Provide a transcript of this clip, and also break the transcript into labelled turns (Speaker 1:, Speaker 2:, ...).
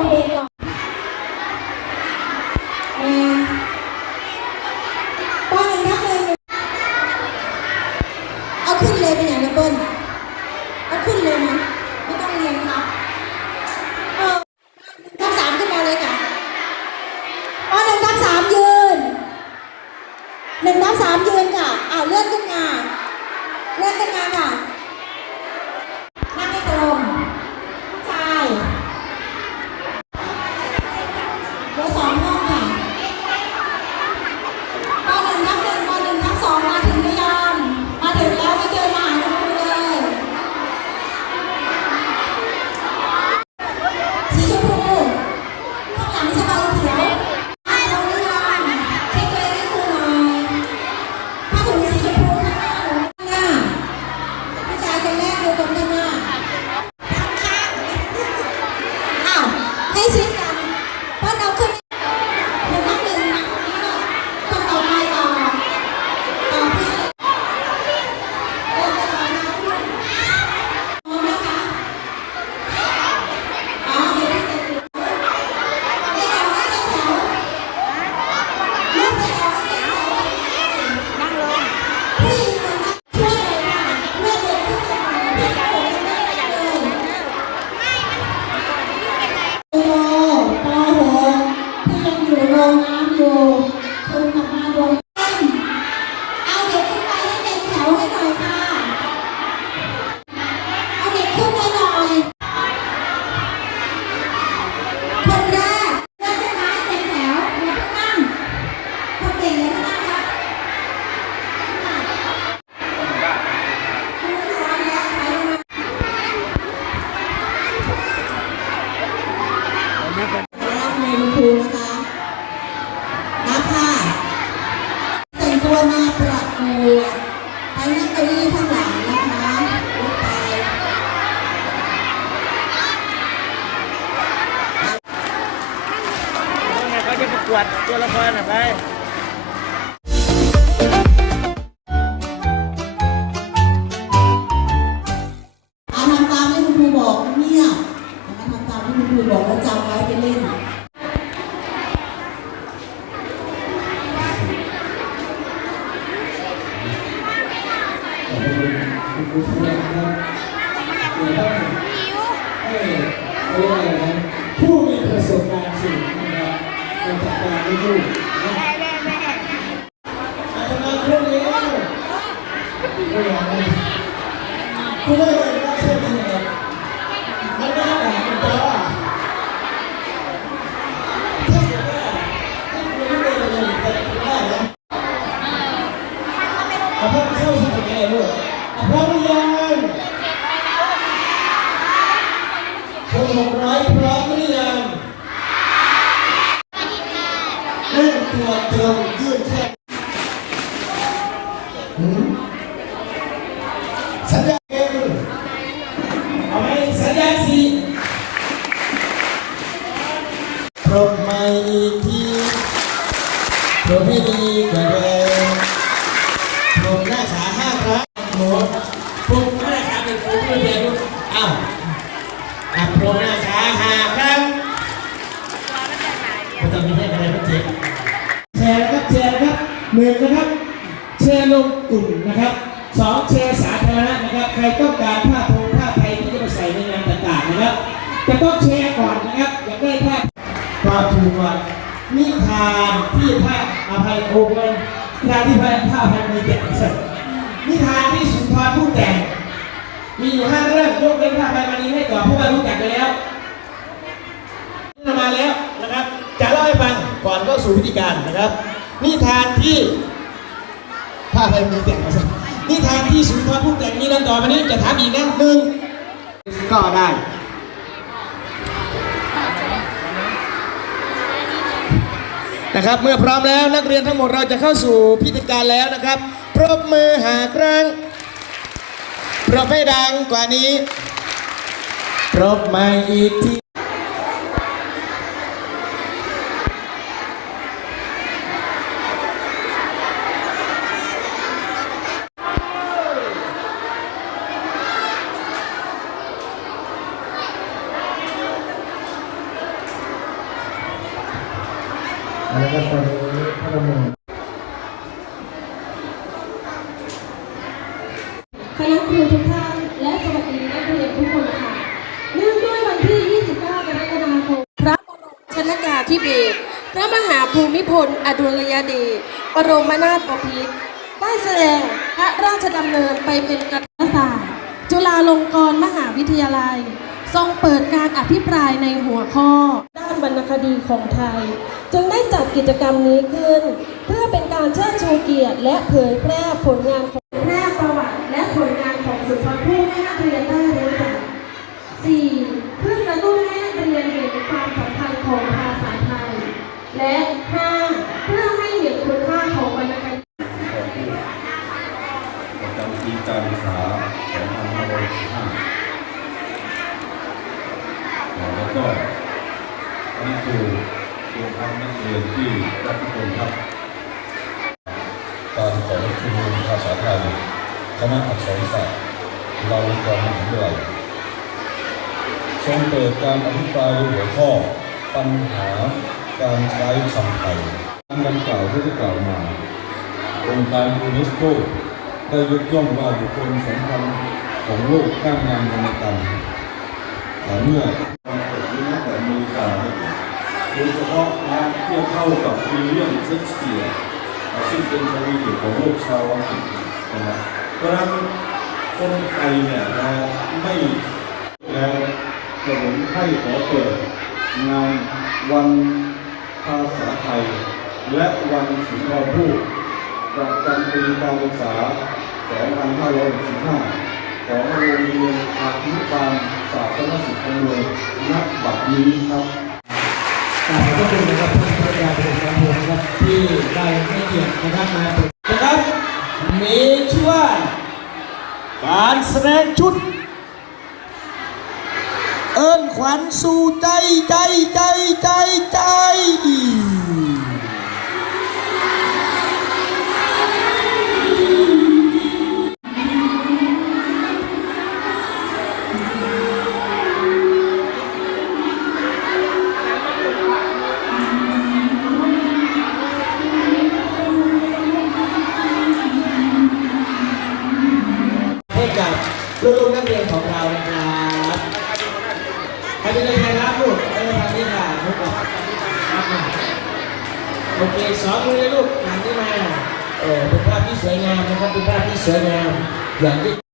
Speaker 1: hombre วดตัวละครน่ะไป
Speaker 2: จั
Speaker 3: ดการให้ลูกนะอาจจะมาครบแล้วก็อย่างนั้นคุณไม่ได้รับเชิญยังไงมันไม่ได้อ่านเป็นตัวถ้าเกิดว่าถ้าคุณไม่ได้เรียนจะได้นะ เอาพวกเข้าสู่ไงลูกเอาพร้อมหรือยังคนหกร้อยพร้อมหรือยังเล่นตัวเดิมยืดแค่หืม สัญญาเกมเอาไหมสัญญาสี่พรบมืออีกทีพรบให้ดีกว่าเดิมลงหน้าขาห้าครั้งหมดมหน้าขาเป็นฟูไม่เพียงอ้าวอะพรมหน้าขาห้าครั้งไม่ต้องมีให้คะแนนเจ็บแชร์นะครับแชร์นะครับหนึ่งนะครับ แชร์ลงกลุ่มนะครับ สองแชร์สาธารณะนะครับ ใครต้องการผ้าโพผ้าไทยที่จะไปใส่ในงานต่างๆนะครับ จะต้องแชร์ก่อนนะครับอยากได้ผ้าความถูกว่านิทานที่พระอภัยโอเงินนิทานที่พระพระอภัยมีแก่เสร็จนิทานที่สุนทรผู้แต่ง มีอยู่ห้าเรื่องยกเว้นพระอภัยมณีให้ก่อนเพราะว่ารู้จักไปแล้วนี่มาแล้วนะครับ จะเล่าให้ฟังก่อนเข้าสู่พิธีการนะครับ นิทานที่พระอภัยมีแต่งมาสิ นิทานที่สุนทรผู้แต่งมีดังต่อมานี้จะถามอีกนะหนึ่งก็ได้นะครับเมื่อพร้อมแล้วนักเรียนทั้งหมดเราจะเข้าสู่พิธีการแล้วนะครับปรบมือหาครั้งปรบให้ดังกว่านี้ปรบมาอีกที แล้วก็ตอนนี้พระมง
Speaker 4: คณะครูทุกท่านและสวัสดีนักเรียนทุกคนค่ะเนื่องด้วยวันที่ 29 กรกฎาคมพระบรมชนกาธิเบศรพระมหาภูมิพลอดุลยเดชบรมนาถบพิตรได้แสดงพระราชดำเนินไปเป็นกัตศาสตร์จุฬาลงกรณ์มหาวิทยาลัย ทรงเปิดการอภิปรายในหัวข้อ ด้านวรรณคดีของไทย จึงได้จัดกิจกรรมนี้ขึ้น เพื่อเป็นการเชิดชูเกียรติและเผยแพร่ผลงานของแพร่ประวัติ และผลงานของสุนทรภู่ให้นักเรียนได้รู้จัก 4. เพื่อกระตุ้นให้นักเรียนเห็นความสำคัญของภาษาไทย และ 5. เพื่อให้เห็นคุณค่าของวรรณคดี
Speaker 5: ประจำปีการศึกษา2565แล้วก็นี่คือตัวท่านนักเรียน ครักทุกคนครับการของครูภาษาไทยคณะอักษรศาสตร์เราลงกรมหาวิทยาลัยทรงเปิดการอภิปรายหัวข้อ ปัญหาการใช้คำไทยดังกล่าวที่ได้กล่าวมา องค์การยูเนสโกได้ยกย่องว่าบุคคลสำคัญของโลกด้านงานวรรณกรรมแต่เมื่อความกดนี้แต่มริกาโดยเฉพาะ ทียบเท่ากับวิลเลียมเชกสเปียร์ซึ่งเป็นควีเกียรติของโลกชาวอังกฤษนะครับเพราะฉะนั้นคนไทยเนี่ยนะไม่แล้วกระผมให้ขอเปิดงานวันภาษาไทย และวันสุนทรภู่ประจำปีการศึกษา 2565 ของโรงเรียนอาชีวบาลศาสนศิลป์อำนวยณบัดนี้ครับ
Speaker 3: กราบขอบพระคุณนะครับท่านพระยาเป็นการพงศ์นะครับที่ได้ให้เกียรตินะครับมาเปิดนะครับ มีชื่อว่าการแสดงชุด เอิ้นขวัญสู่ใจใจใจใจใจ โอเคสองมือเลยลูกหันขึ้นมาเออเป็นภาพที่สวยงามนะครับเป็นภาพที่สวยงามอย่างที่